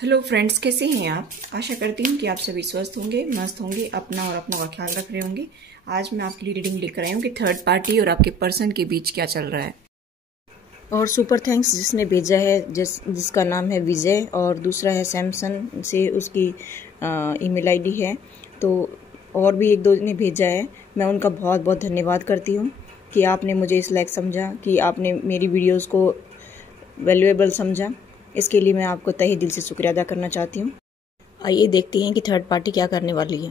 Hello friends, कैसे हैं आप। आशा करती हूँ कि आप सभी स्वस्थ होंगे, मस्त होंगे, अपना और अपनों का ख्याल रख रहे होंगे। आज मैं आपके लिए रीडिंग लेकर आई हूँ कि थर्ड पार्टी और आपके पर्सन के बीच क्या चल रहा है। और सुपर थैंक्स जिसने भेजा है, जिसका नाम है विजय और दूसरा है सैमसन से उसकी ईमेल आईडी है। तो और भी एक दो ने भेजा है। मैं उनका बहुत बहुत धन्यवाद करती हूँ कि आपने मुझे इस लायक समझा, कि आपने मेरी वीडियोज़ को वैल्यूएबल समझा। इसके लिए मैं आपको तहे दिल से शुक्रिया अदा करना चाहती हूँ। आइए देखते हैं कि थर्ड पार्टी क्या करने वाली है।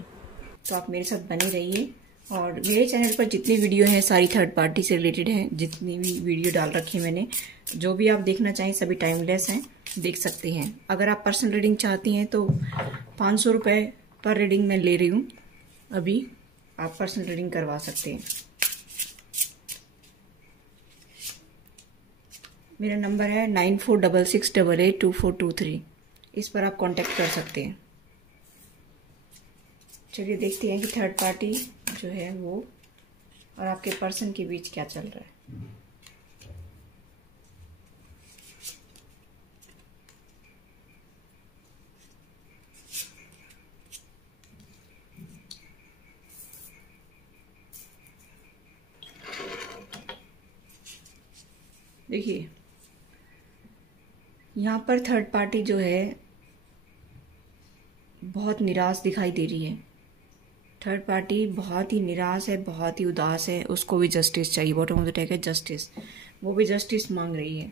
तो आप मेरे साथ बने रहिए। और मेरे चैनल पर जितनी वीडियो हैं सारी थर्ड पार्टी से रिलेटेड हैं। जितनी भी वीडियो डाल रखी है मैंने, जो भी आप देखना चाहें सभी टाइमलेस हैं, देख सकते हैं। अगर आप पर्सनल रीडिंग चाहती हैं तो 500 रुपये पर रीडिंग मैं ले रही हूँ। अभी आप पर्सनल रीडिंग करवा सकते हैं। मेरा नंबर है 9466882423। इस पर आप कांटेक्ट कर सकते हैं। चलिए देखते हैं कि थर्ड पार्टी जो है वो और आपके पर्सन के बीच क्या चल रहा है। देखिए, यहाँ पर थर्ड पार्टी जो है बहुत निराश दिखाई दे रही है। थर्ड पार्टी बहुत ही निराश है, बहुत ही उदास है। उसको भी जस्टिस चाहिए। बॉटम ऑफ द डेक है जस्टिस। वो भी जस्टिस मांग रही है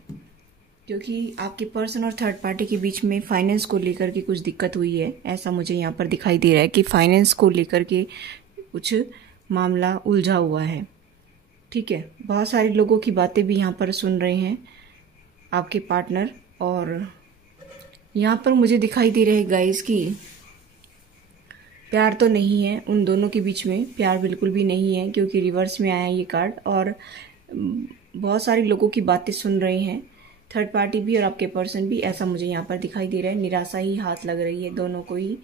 क्योंकि आपके पर्सन और थर्ड पार्टी के बीच में फाइनेंस को लेकर के कुछ दिक्कत हुई है। ऐसा मुझे यहाँ पर दिखाई दे रहा है कि फाइनेंस को लेकर के कुछ मामला उलझा हुआ है। ठीक है, बहुत सारे लोगों की बातें भी यहाँ पर सुन रहे हैं आपके पार्टनर। और यहाँ पर मुझे दिखाई दे रहा है गाइस कि प्यार तो नहीं है उन दोनों के बीच में। प्यार बिल्कुल भी नहीं है क्योंकि रिवर्स में आया ये कार्ड। और बहुत सारे लोगों की बातें सुन रहे हैं थर्ड पार्टी भी और आपके पर्सन भी। ऐसा मुझे यहाँ पर दिखाई दे रहा है। निराशा ही हाथ लग रही है दोनों को ही।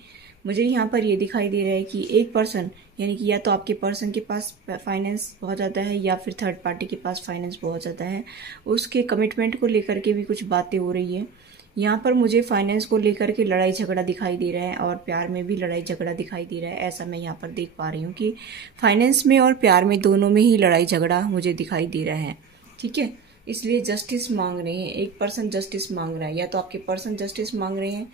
मुझे यहाँ पर ये दिखाई दे रहा है कि एक पर्सन, यानी कि या तो आपके पर्सन के पास फाइनेंस बहुत ज़्यादा है या फिर थर्ड पार्टी के पास फाइनेंस बहुत ज़्यादा है। उसके कमिटमेंट को लेकर के भी कुछ बातें हो रही है। यहाँ पर मुझे फाइनेंस को लेकर के लड़ाई झगड़ा दिखाई दे रहा है और प्यार में भी लड़ाई झगड़ा दिखाई दे रहा है। ऐसा मैं यहाँ पर देख पा रही हूँ कि फाइनेंस में और प्यार में दोनों में ही लड़ाई झगड़ा मुझे दिखाई दे रहा है। ठीक है, इसलिए जस्टिस मांग रहे हैं। एक पर्सन जस्टिस मांग रहा है। या तो आपके पर्सन जस्टिस मांग रहे हैं।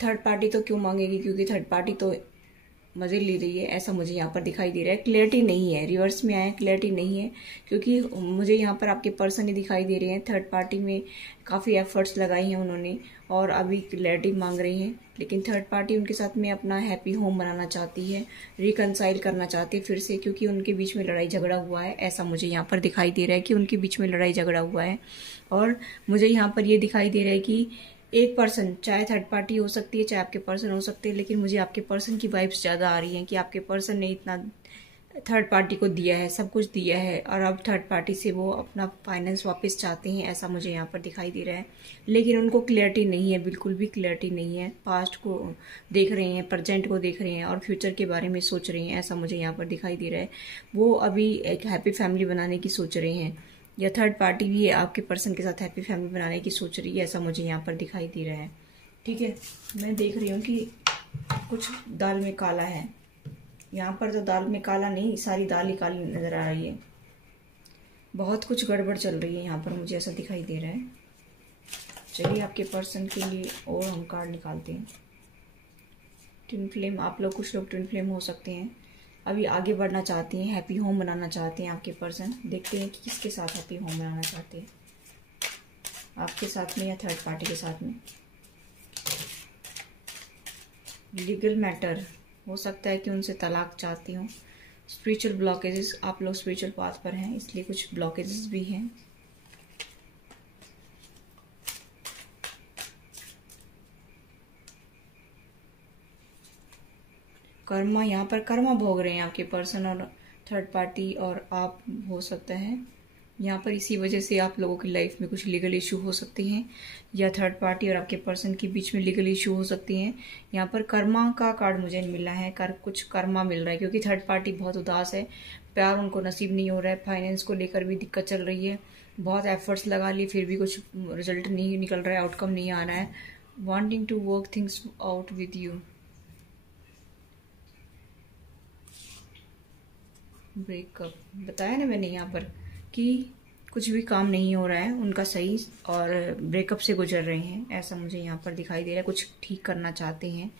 थर्ड पार्टी तो क्यों मांगेगी, क्योंकि थर्ड पार्टी तो मजे ले रही है। ऐसा मुझे यहाँ पर दिखाई दे रहा है। क्लैरिटी नहीं है, रिवर्स में आया, क्लैरिटी नहीं है। क्योंकि मुझे यहाँ पर आपके पर्सन ही दिखाई दे रहे हैं। थर्ड पार्टी में काफ़ी एफर्ट्स लगाई हैं उन्होंने और अभी क्लैरिटी मांग रही हैं। लेकिन थर्ड पार्टी उनके साथ में अपना हैप्पी होम बनाना चाहती है, रिकनसाइल करना चाहती है फिर से, क्योंकि उनके बीच में लड़ाई झगड़ा हुआ है। ऐसा मुझे यहाँ पर दिखाई दे रहा है कि उनके बीच में लड़ाई झगड़ा हुआ है। और मुझे यहाँ पर ये दिखाई दे रहा है कि एक पर्सन, चाहे थर्ड पार्टी हो सकती है चाहे आपके पर्सन हो सकते हैं, लेकिन मुझे आपके पर्सन की वाइब्स ज़्यादा आ रही हैं कि आपके पर्सन ने इतना थर्ड पार्टी को दिया है, सब कुछ दिया है और अब थर्ड पार्टी से वो अपना फाइनेंस वापस चाहते हैं। ऐसा मुझे यहाँ पर दिखाई दे रहा है। लेकिन उनको क्लैरिटी नहीं है, बिल्कुल भी क्लैरिटी नहीं है। पास्ट को देख रहे हैं, प्रेजेंट को देख रहे हैं और फ्यूचर के बारे में सोच रहे हैं। ऐसा मुझे यहाँ पर दिखाई दे रहा है। वो अभी एक हैप्पी फैमिली बनाने की सोच रहे हैं या थर्ड पार्टी भी आपके पर्सन के साथ हैप्पी फैमिली बनाने की सोच रही है। ऐसा मुझे यहाँ पर दिखाई दे रहा है। ठीक है, मैं देख रही हूँ कि कुछ दाल में काला है। यहाँ पर तो दाल में काला नहीं, सारी दाल ही काली नजर आ रही है। बहुत कुछ गड़बड़ चल रही है यहाँ पर, मुझे ऐसा दिखाई दे रहा है। चलिए आपके पर्सन के लिए और हम कार्ड निकालते हैं। ट्विन फ्लेम, आप लोग, कुछ लोग ट्विन फ्लेम हो सकते हैं, अभी आगे बढ़ना चाहती हैं, हैप्पी होम बनाना चाहते हैं आपके पर्सन। देखते हैं कि किसके साथ हैप्पी होम बनाना चाहते हैं, आपके साथ में या थर्ड पार्टी के साथ में। लीगल मैटर हो सकता है कि उनसे तलाक चाहती हूँ। स्पिरिचुअल ब्लॉकेजेस, आप लोग स्पिरिचुअल पाथ पर हैं इसलिए कुछ ब्लॉकेजेस भी हैं। कर्मा, यहाँ पर कर्मा भोग रहे हैं आपके पर्सन और थर्ड पार्टी और आप, हो सकता है यहाँ पर इसी वजह से आप लोगों की लाइफ में कुछ लीगल इशू हो सकते हैं या थर्ड पार्टी और आपके पर्सन के बीच में लीगल इशू हो सकते हैं। यहाँ पर कर्मा का कार्ड मुझे मिला है। कुछ कर्मा मिल रहा है क्योंकि थर्ड पार्टी बहुत उदास है। प्यार उनको नसीब नहीं हो रहा है। फाइनेंस को लेकर भी दिक्कत चल रही है। बहुत एफर्ट्स लगा लिए फिर भी कुछ रिजल्ट नहीं निकल रहा है, आउटकम नहीं आ रहा है। Wanting to work things out with you. Breakup बताया ना मैंने यहाँ पर कि कुछ भी काम नहीं हो रहा है उनका सही, और ब्रेकअप से गुजर रहे हैं, ऐसा मुझे यहाँ पर दिखाई दे रहा है। कुछ ठीक करना चाहते हैं,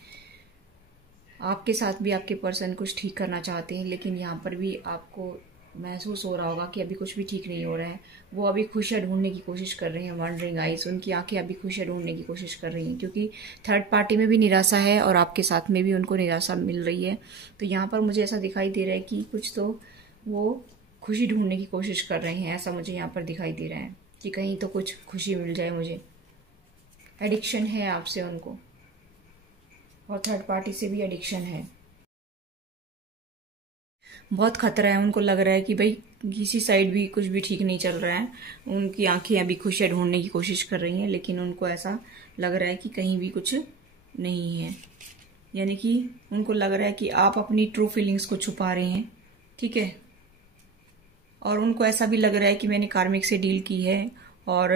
आपके साथ भी आपके पर्सन कुछ ठीक करना चाहते हैं, लेकिन यहाँ पर भी आपको महसूस हो रहा होगा कि अभी कुछ भी ठीक नहीं हो रहा है। वो अभी खुशियाँ ढूंढने की कोशिश कर रहे हैं, वंडरिंग आइज, उनकी आंखें अभी खुशियाँ ढूंढने की कोशिश कर रही हैं, क्योंकि थर्ड पार्टी में भी निराशा है और आपके साथ में भी उनको निराशा मिल रही है। तो यहाँ पर मुझे ऐसा दिखाई दे रहा है कि कुछ तो वो खुशी ढूंढने की कोशिश कर रहे हैं, ऐसा मुझे यहाँ पर दिखाई दे रहा है कि कहीं तो कुछ खुशी मिल जाए मुझे। एडिक्शन है आपसे उनको, और थर्ड पार्टी से भी एडिक्शन है। बहुत खतरा है, उनको लग रहा है कि भाई किसी साइड भी कुछ भी ठीक नहीं चल रहा है। उनकी आंखें अभी खुशियाँ ढूंढने की कोशिश कर रही हैं, लेकिन उनको ऐसा लग रहा है कि कहीं भी कुछ नहीं है। यानी कि उनको लग रहा है कि आप अपनी ट्रू फीलिंग्स को छुपा रहे हैं, ठीक है। और उनको ऐसा भी लग रहा है कि मैंने कार्मिक से डील की है और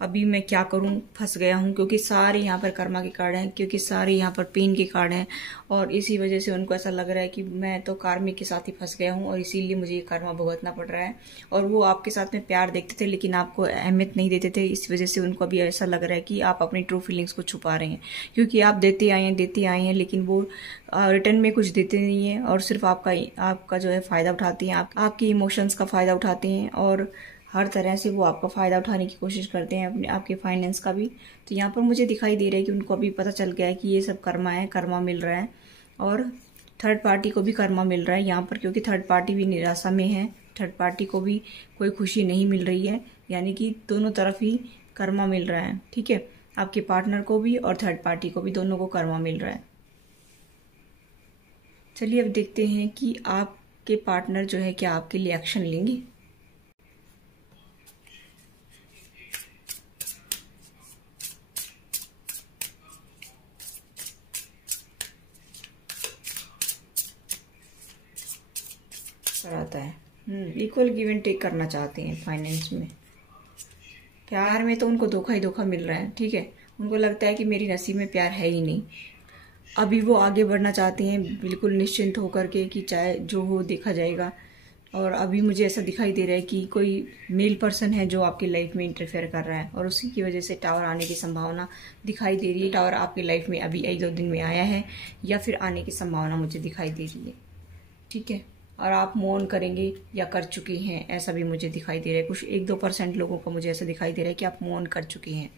अभी मैं क्या करूं, फंस गया हूं, क्योंकि सारे यहाँ पर कर्मा के कार्ड हैं, क्योंकि सारे यहाँ पर पेन के कार्ड हैं, और इसी वजह से उनको ऐसा लग रहा है कि मैं तो कार्मिक के साथ ही फंस गया हूं और इसीलिए मुझे ये कर्मा भुगतना पड़ रहा है। और वो आपके साथ में प्यार देखते थे लेकिन आपको अहमियत नहीं देते थे, इस वजह से उनको अभी ऐसा लग रहा है कि आप अपनी ट्रू फीलिंग्स को छुपा रहे हैं, क्योंकि आप देते आए हैं, लेकिन वो रिटर्न में कुछ देते नहीं है और सिर्फ आपका जो है फ़ायदा उठाते हैं, आपके इमोशंस का फ़ायदा उठाते हैं, और हर तरह से वो आपका फ़ायदा उठाने की कोशिश करते हैं, अपने आपके फाइनेंस का भी। तो यहाँ पर मुझे दिखाई दे रहा है कि उनको अभी पता चल गया है कि ये सब कर्मा है, कर्मा मिल रहा है, और थर्ड पार्टी को भी कर्मा मिल रहा है यहाँ पर, क्योंकि थर्ड पार्टी भी निराशा में है, थर्ड पार्टी को भी कोई खुशी नहीं मिल रही है, यानी कि दोनों तरफ ही कर्मा मिल रहा है, ठीक है। आपके पार्टनर को भी और थर्ड पार्टी को भी, दोनों को कर्मा मिल रहा है। चलिए अब देखते हैं कि आपके पार्टनर जो है क्या आपके लिए एक्शन लेंगे। आता है इक्वल गिव एंड टेक करना चाहते हैं फाइनेंस में। प्यार में तो उनको धोखा ही धोखा मिल रहा है, ठीक है। उनको लगता है कि मेरी नसीब में प्यार है ही नहीं। अभी वो आगे बढ़ना चाहते हैं बिल्कुल निश्चिंत होकर के कि चाहे जो हो देखा जाएगा। और अभी मुझे ऐसा दिखाई दे रहा है कि कोई मेल पर्सन है जो आपकी लाइफ में इंटरफेयर कर रहा है, और उसी की वजह से टावर आने की संभावना दिखाई दे रही है। टावर आपकी लाइफ में अभी 1-2 दिन में आया है या फिर आने की संभावना मुझे दिखाई दे रही है, ठीक है। और आप मौन करेंगे या कर चुकी हैं, ऐसा भी मुझे दिखाई दे रहा है। कुछ 1-2% लोगों को मुझे ऐसा दिखाई दे रहा है कि आप मौन कर चुकी हैं।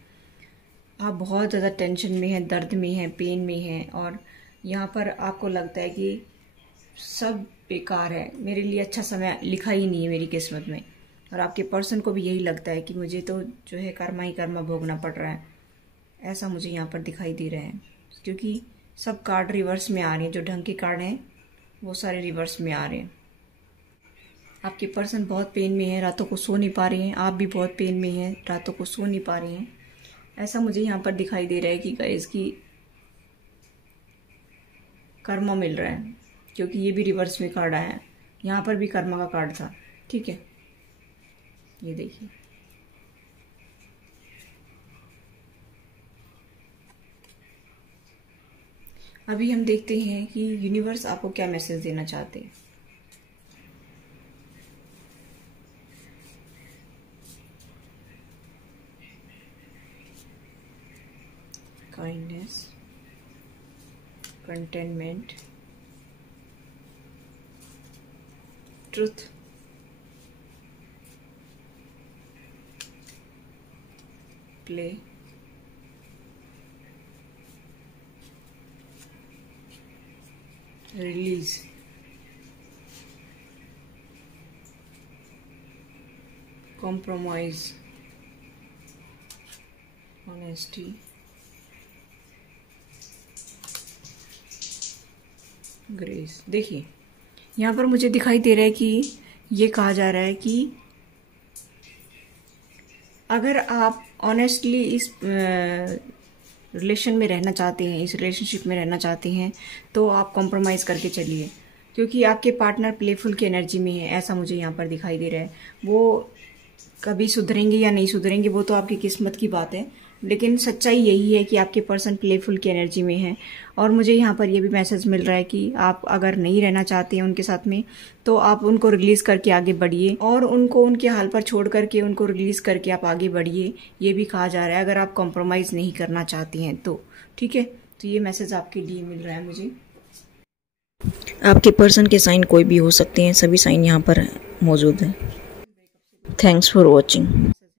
आप बहुत ज़्यादा टेंशन में हैं, दर्द में हैं, पेन में हैं, और यहाँ पर आपको लगता है कि सब बेकार है, मेरे लिए अच्छा समय लिखा ही नहीं है मेरी किस्मत में। और आपके पर्सन को भी यही लगता है कि मुझे तो जो है कर्मा ही कर्मा भोगना पड़ रहा है, ऐसा मुझे यहाँ पर दिखाई दे रहा है। क्योंकि सब कार्ड रिवर्स में आ रहे हैं, जो ढंग के कार्ड हैं वो सारे रिवर्स में आ रहे हैं। आपके पर्सन बहुत पेन में है, रातों को सो नहीं पा रहे हैं, आप भी बहुत पेन में हैं, रातों को सो नहीं पा रहे हैं, ऐसा मुझे यहाँ पर दिखाई दे रहा है कि गाइस की कर्मा मिल रहा है, क्योंकि ये भी रिवर्स में कार्ड आया है। यहाँ पर भी कर्मा का कार्ड था, ठीक है। ये देखिए, अभी हम देखते हैं कि यूनिवर्स आपको क्या मैसेज देना चाहते हैं। Kindness, containment, truth, play, release, compromise, honesty, grace. देखिए यहाँ पर मुझे दिखाई दे रहा है कि ये कहा जा रहा है कि अगर आप ऑनेस्टली इस रिलेशन में रहना चाहते हैं, इस रिलेशनशिप में रहना चाहते हैं, तो आप कॉम्प्रोमाइज़ करके चलिए, क्योंकि आपके पार्टनर प्लेफुल की एनर्जी में है, ऐसा मुझे यहाँ पर दिखाई दे रहा है। वो कभी सुधरेंगे या नहीं सुधरेंगे वो तो आपकी किस्मत की बात है, लेकिन सच्चाई यही है कि आपके पर्सन प्लेफुल की एनर्जी में है। और मुझे यहाँ पर ये भी मैसेज मिल रहा है कि आप अगर नहीं रहना चाहते हैं उनके साथ में, तो आप उनको रिलीज़ करके आगे बढ़िए और उनको उनके हाल पर छोड़ करके उनको रिलीज़ करके आप आगे बढ़िए, ये भी कहा जा रहा है, अगर आप कॉम्प्रोमाइज़ नहीं करना चाहती हैं तो। ठीक है, तो ये मैसेज आपके लिए मिल रहा है मुझे। आपके पर्सन के साइन कोई भी हो सकते हैं, सभी साइन यहाँ पर मौजूद हैं। Thanks for watching.